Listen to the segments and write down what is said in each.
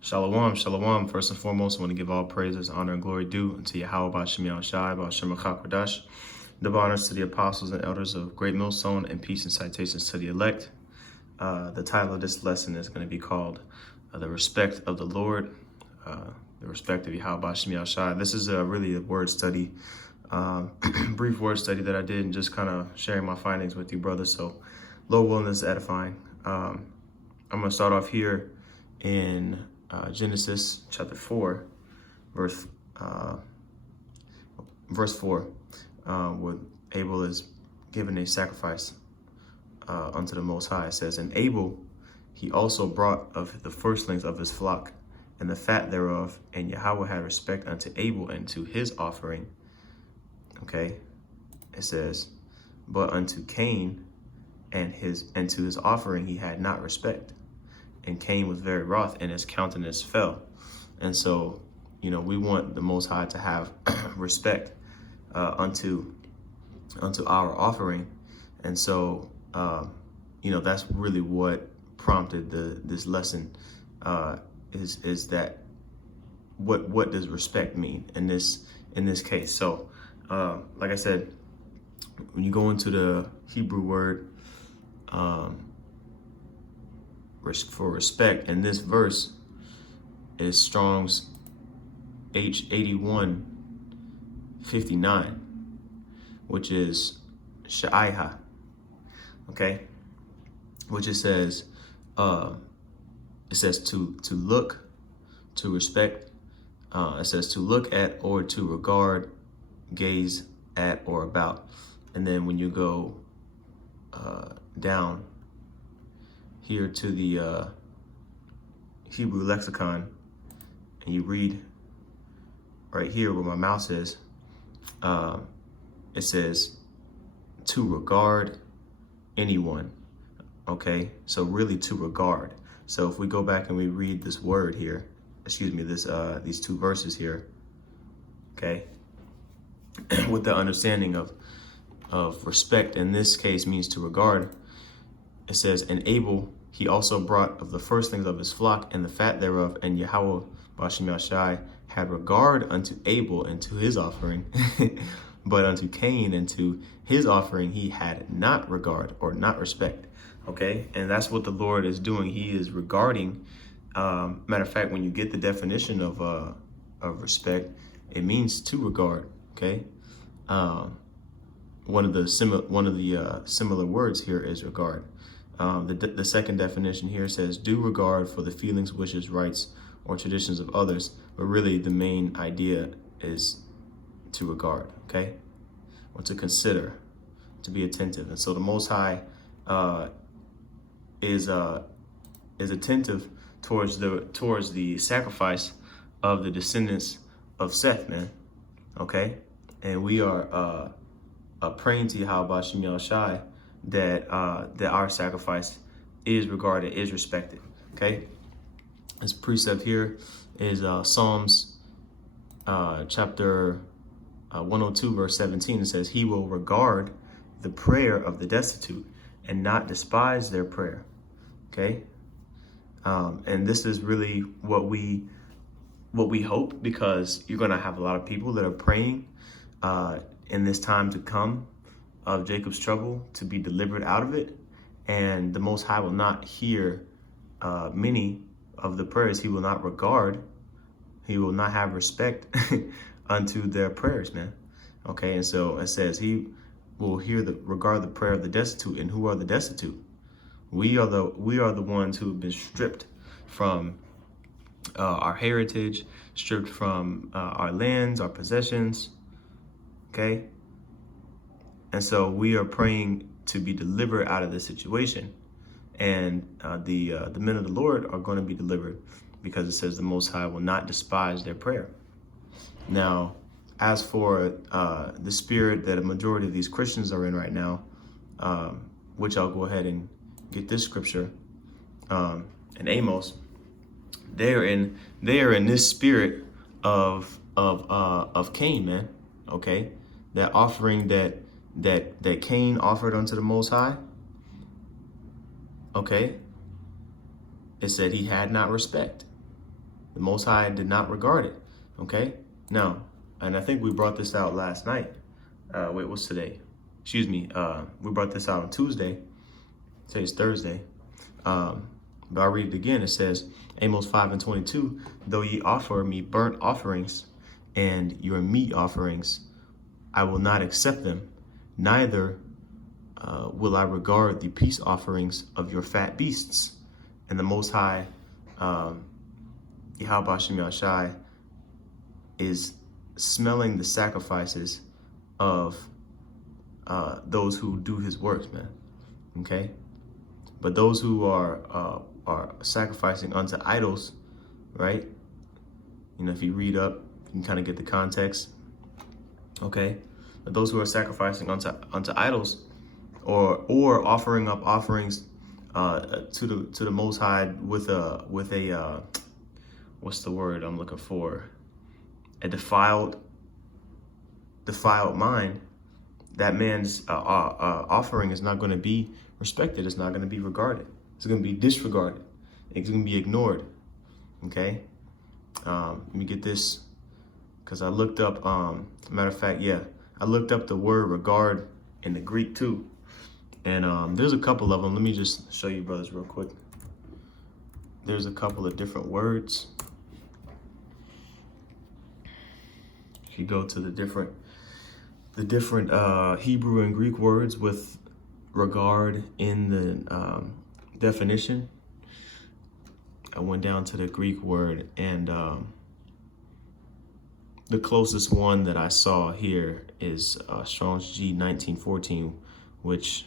Shalom, shalom. First and foremost, I want to give all praises, honor, and glory due unto Yahweh Ba'Shem Yahushai, Ba'Shem Chakadash. Double honors to the apostles and elders of Great Millstone, and peace and citations to the elect. The title of this lesson is going to be called The Respect of the Lord, the respect of Yahweh Ba'Shem Yahushai. This is really a word study, brief word study that I did, and just kind of sharing my findings with you, brothers. So, Lord willing, this is edifying. I'm going to start off here in Genesis chapter 4, verse 4, where Abel is given a sacrifice unto the Most High. It says, "And Abel, he also brought of the firstlings of his flock, and the fat thereof, and Yahweh had respect unto Abel and to his offering." Okay, it says, "But unto Cain and to his offering he had not respect. And Cain was very wroth, and his countenance fell." And so, we want the Most High to have respect unto our offering. And so, that's really what prompted this lesson. Is that what does respect mean in this case? So, like I said, when you go into the Hebrew word for respect, and this verse is Strong's H8159, which is Sha'aiha, okay, which it says to look, to respect. It says to look at, or to regard, gaze at, or about. And then when you go down here to the Hebrew lexicon, and you read right here where my mouse is, it says to regard anyone. Okay, so really to regard. So if we go back and we read this word here, these two verses here, okay, with the understanding of respect in this case means to regard. It says, "And Abel, he also brought of the firstlings of his flock and the fat thereof, and Yahweh Ba'Shem Yahushai had regard unto Abel and to his offering, but unto Cain and to his offering he had not regard," or not respect. Okay, and that's what the Lord is doing. He is regarding. Matter of fact, when you get the definition of respect, it means to regard. Okay, one of the similar words here is regard. The second definition here says, "Due regard for the feelings, wishes, rights, or traditions of others," but really the main idea is to regard, okay, or to consider, to be attentive. And so the Most High is attentive towards the sacrifice of the descendants of Seth, man. Okay, and we are praying to Yahweh Ba'Shem Yahushai that our sacrifice is regarded, is respected. Okay, this precept here is Psalms chapter 102 verse 17. It says, "He will regard the prayer of the destitute and not despise their prayer." Okay, and this is really what we hope, because you're going to have a lot of people that are praying in this time to come of Jacob's trouble to be delivered out of it, and the Most High will not hear many of the prayers. He will not regard, he will not have respect unto their prayers, man. Okay, and so it says he will regard the prayer of the destitute. And who are the destitute? We are the ones who have been stripped from our heritage, stripped from our lands, our possessions. Okay, and so we are praying to be delivered out of this situation, and the men of the Lord are going to be delivered, because it says the Most High will not despise their prayer. Now, as for the spirit that a majority of these Christians are in right now, which I'll go ahead and get this scripture in Amos. They are in this spirit of Cain, man. Okay, that offering that Cain offered unto the Most High. Okay, it said he had not respect. The Most High did not regard it. Okay? Now, and I think we brought this out last night. Wait, what's today? Excuse me. We brought this out on Tuesday. Today's Thursday. But I'll read it again. It says, Amos 5:22, though ye offer me burnt offerings and your meat offerings, I will not accept them, neither will I regard the peace offerings of your fat beasts. And the Most High, Yahweh Shem Yahshai, is smelling the sacrifices of those who do his works, man. Okay? But those who are sacrificing unto idols, right? You know, if you read up, you can kind of get the context. Okay? But those who are sacrificing unto idols, or offering up offerings to the Most High with a what's the word I'm looking for? A defiled mind. That man's offering is not going to be respected. It's not going to be regarded. It's going to be disregarded. It's going to be ignored. Okay. Let me get this, because I looked up. Matter of fact, yeah, I looked up the word regard in the Greek too, and there's a couple of them. Let me just show you, brothers, real quick. There's a couple of different words. If you go to the different Hebrew and Greek words with regard in the definition, I went down to the Greek word, and the closest one that I saw here is Strong's G 1914, which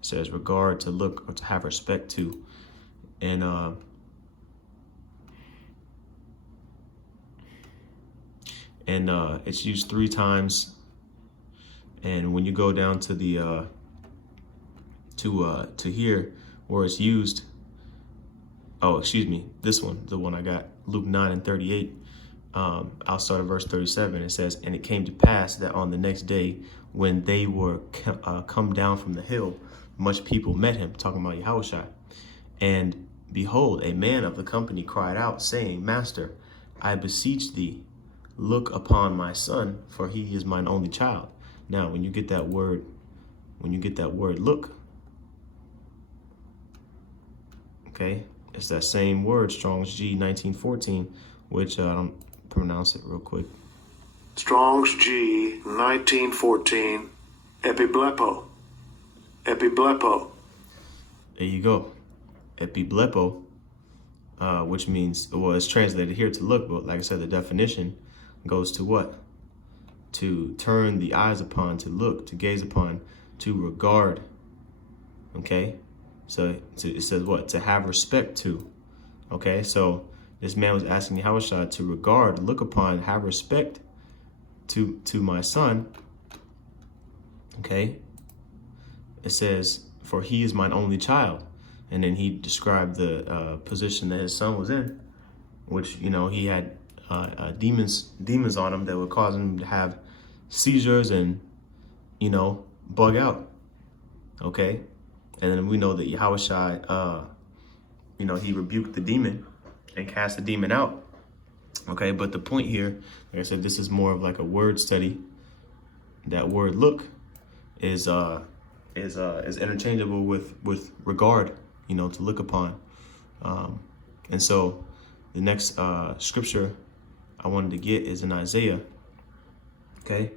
says regard, to look, or to have respect to. And it's used 3 times. And when you go down to the to here where it's used, oh, excuse me, this one, the one I got, Luke 9:38. I'll start at verse 37. It says, and it came to pass that on the next day, when they were come down from the hill, much people met him, talking about Yahushua. And behold, a man of the company cried out, saying, Master, I beseech thee, look upon my son, for he is mine only child. Now, when you get that word, look, okay, it's that same word, Strong's G 1914, which I don't pronounce it real quick. Strong's G 1914, epiblepo. Epiblepo. There you go. Epiblepo, which means, well, it's translated here to look, but like I said, the definition goes to what? To turn the eyes upon, to look, to gaze upon, to regard. Okay? So it says what? To have respect to. Okay? So this man was asking Yahushua to regard, look upon, have respect to my son. Okay? It says, for he is mine only child. And then he described the position that his son was in, which, you know, he had demons on him that would cause him to have seizures and, you know, bug out. Okay? And then we know that Yahushua, you know, he rebuked the demon and cast the demon out. Okay? But the point here, like I said, this is more of like a word study. That word look is interchangeable with regard, you know, to look upon. And so the next scripture I wanted to get is in Isaiah. Okay.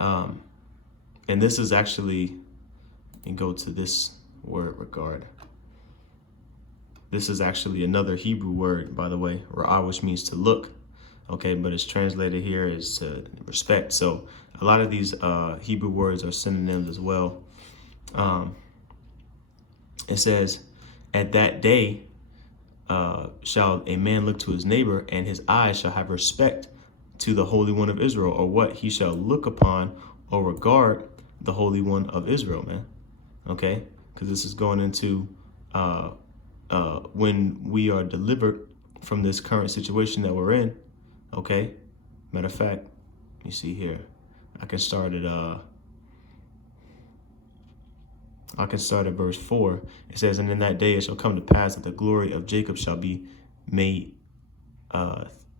And this is actually, and go to this word regard. This is actually another Hebrew word, by the way, ra'ah, which means to look. Okay, but it's translated here as to respect. So a lot of these Hebrew words are synonyms as well. It says, at that day shall a man look to his neighbor, and his eyes shall have respect to the Holy One of Israel, or what? He shall look upon or regard the Holy One of Israel, man. Okay? Because this is going into when we are delivered from this current situation that we're in. Okay? Matter of fact, let me see here. I can start at verse 4. It says, and in that day it shall come to pass that the glory of Jacob shall be made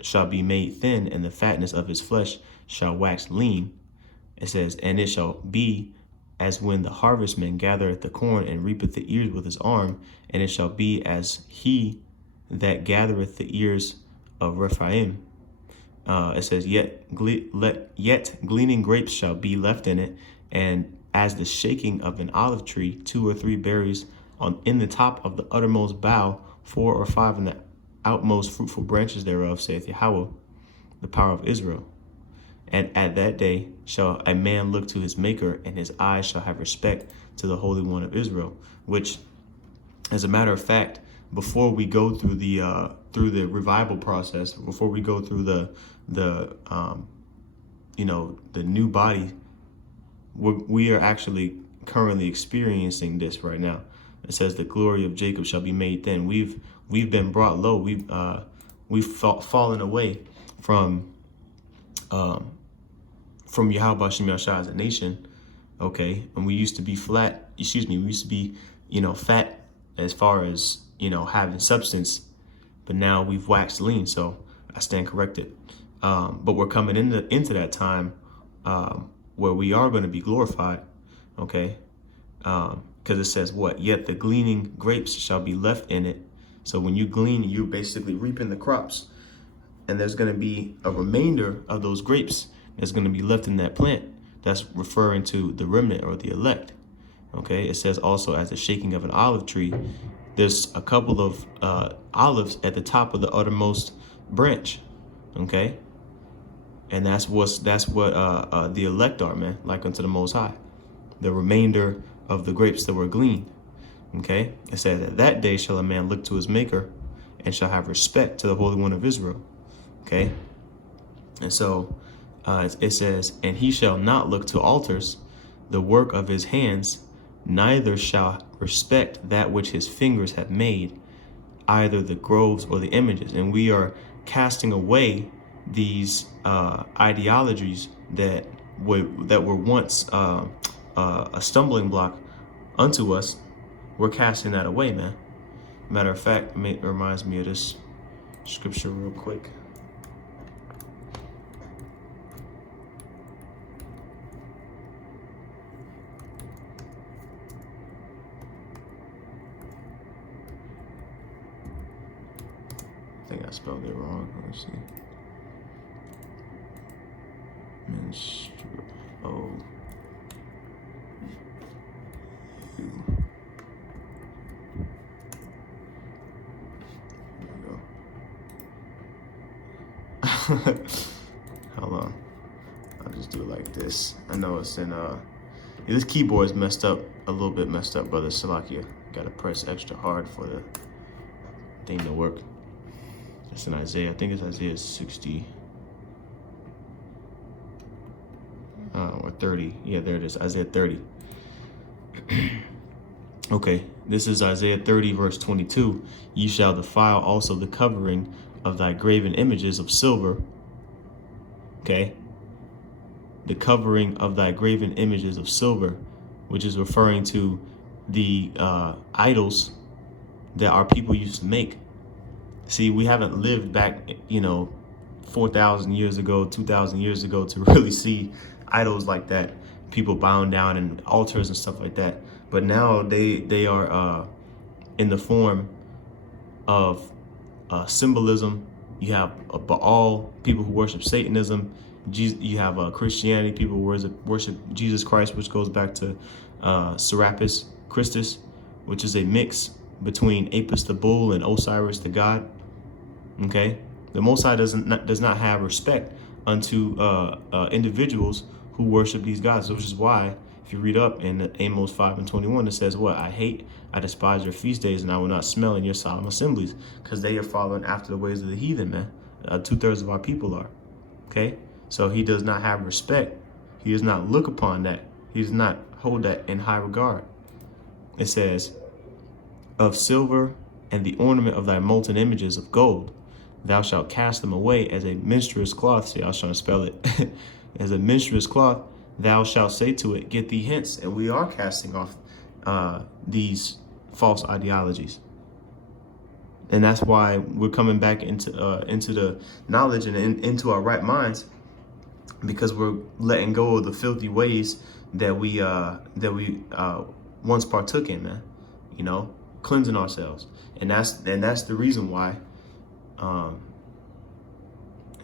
shall be made thin, and the fatness of his flesh shall wax lean. It says, and it shall be as when the harvestman gathereth the corn and reapeth the ears with his arm, and it shall be as he that gathereth the ears of Rephaim. It says, yet gleaning grapes shall be left in it, and as the shaking of an olive tree, 2 or 3 berries in the top of the uttermost bough, 4 or 5 in the outmost fruitful branches thereof, saith Yahweh, the power of Israel. And at that day shall a man look to his maker, and his eyes shall have respect to the Holy One of Israel. Which, as a matter of fact, before we go through the revival process, before we go through the new body, we are actually currently experiencing this right now. It says the glory of Jacob shall be made thin. We've been brought low. We've fallen away from Yahweh Hashem Yahshua as a nation. Okay, and we used to be flat. We used to be fat as far as having substance, but now we've waxed lean. So I stand corrected. But we're coming into that time where we are going to be glorified. Okay. Because it says what? Yet the gleaning grapes shall be left in it. So when you glean, you're basically reaping the crops. And there's going to be a remainder of those grapes that's going to be left in that plant. That's referring to the remnant or the elect. Okay. It says also as the shaking of an olive tree. There's a couple of olives at the top of the uttermost branch. Okay. And that's what the elect are, man, like unto the Most High. The remainder of the grapes that were gleaned. Okay. It says at that day shall a man look to his maker and shall have respect to the Holy One of Israel. Okay. And so it says, and he shall not look to altars, the work of his hands, neither shall respect that which his fingers have made, either the groves or the images. And we are casting away these ideologies that were once a stumbling block unto us. We're casting that away, man. Matter of fact, it reminds me of this scripture real quick. I think I spelled it wrong. Let's see. Hold on. I'll just do it like this. I know it's in this keyboard's messed up, a little bit messed up, brother. Salakia. Gotta press extra hard for the thing to work. It's in Isaiah. I think it's Isaiah 60. Or 30. Yeah, there it is. Isaiah 30. Okay, this is Isaiah 30, verse 22. Ye shall defile also the covering of thy graven images of silver. Okay. The covering of thy graven images of silver, which is referring to the idols that our people used to make. See, we haven't lived back, 4,000 years ago, 2,000 years ago to really see idols like that, people bowing down and altars and stuff like that. But now they are in the form of symbolism. You have Baal, people who worship Satanism. You have Christianity, people who worship Jesus Christ, which goes back to Serapis Christus, which is a mix between Apis the bull and Osiris the god. Okay, the Most High does not have respect unto individuals who worship these gods, which is why if you read up in Amos 5:21, it says what? I despise your feast days, and I will not smell in your solemn assemblies, because they are following after the ways of the heathen, man. 2/3 of our people are. Okay, so he does not have respect. He does not look upon that. He does not hold that in high regard. It says, of silver and the ornament of thy molten images of gold, thou shalt cast them away as a menstruous cloth. See, I was trying to spell it. As a menstruous cloth, thou shalt say to it, get thee hence. And we are casting off these false ideologies. And that's why we're coming back into the knowledge and into our right minds, because we're letting go of the filthy ways that we once partook in, man. You know, cleansing ourselves, and that's the reason why. And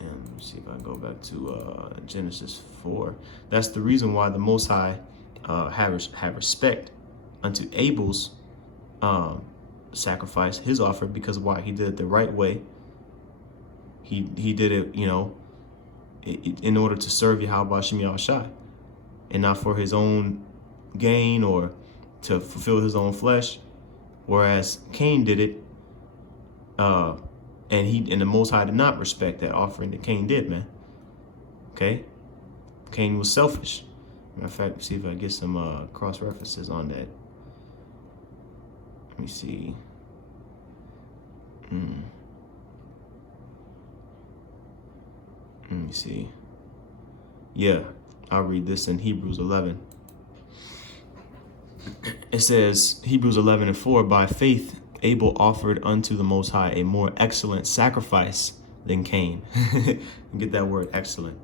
let me see if I can go back to Genesis 4. That's the reason why the Most High have respect unto Abel's sacrifice, his offer, because why? He did it the right way. He did it, you know, in order to serve Yahweh Shem Yahushai, and not for his own gain or to fulfill his own flesh. Whereas Cain did it, and the Most High did not respect that offering that Cain did, man. Okay, Cain was selfish. Matter of fact, see if I get some cross references on that. Let me see. Let me see. Yeah, I'll read this in Hebrews 11. It says, Hebrews 11:4, by faith Abel offered unto the Most High a more excellent sacrifice than Cain. Get that word excellent.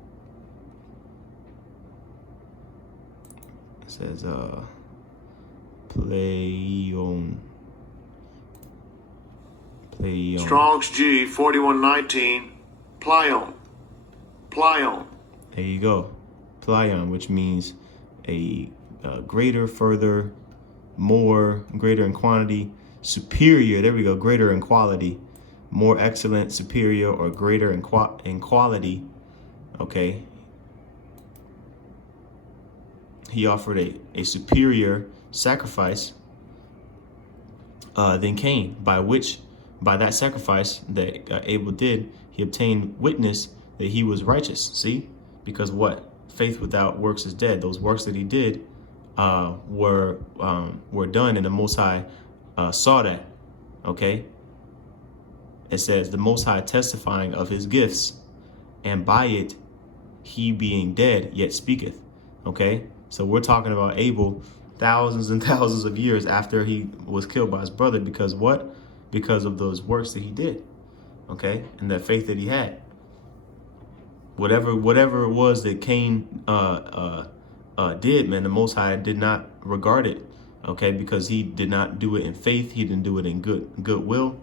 It says, Pleion. Strong's G 4119. Plion. Plion. There you go. Plion, which means a greater, further, more, greater in quantity, superior. There we go. Greater in quality, more excellent, superior, or greater in quality. Okay. He offered a superior sacrifice than Cain, by that sacrifice that Abel did, he obtained witness that he was righteous. See, because what? Faith without works is dead. Those works that he did were done, and the Most High saw that. Okay. It says the Most High testifying of his gifts, and by it he being dead yet speaketh. Okay. So we're talking about Abel thousands and thousands of years after he was killed by his brother, because what? Because of those works that he did. Okay. And that faith that he had. Whatever it was that Cain did, man, the Most High did not regard it, okay, because he did not do it in faith. He didn't do it in goodwill,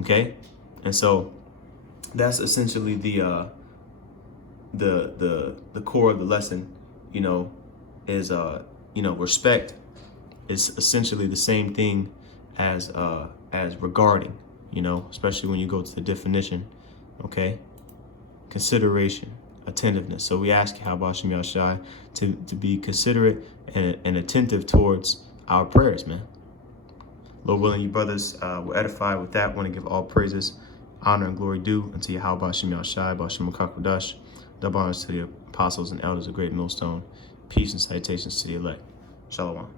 okay, and so that's essentially the core of the lesson. You know, is respect is essentially the same thing as regarding. You know, especially when you go to the definition, okay. Consideration, attentiveness. So we ask Yahweh Shem Yahushai to be considerate and attentive towards our prayers, man. Lord willing, you brothers were edified with that. Want to give all praises, honor, and glory due unto Yahweh Shem Yahushai, B'Shem HaKadosh. Double honors to the apostles and elders of Great Millstone. Peace and salutations to the elect. Shalom.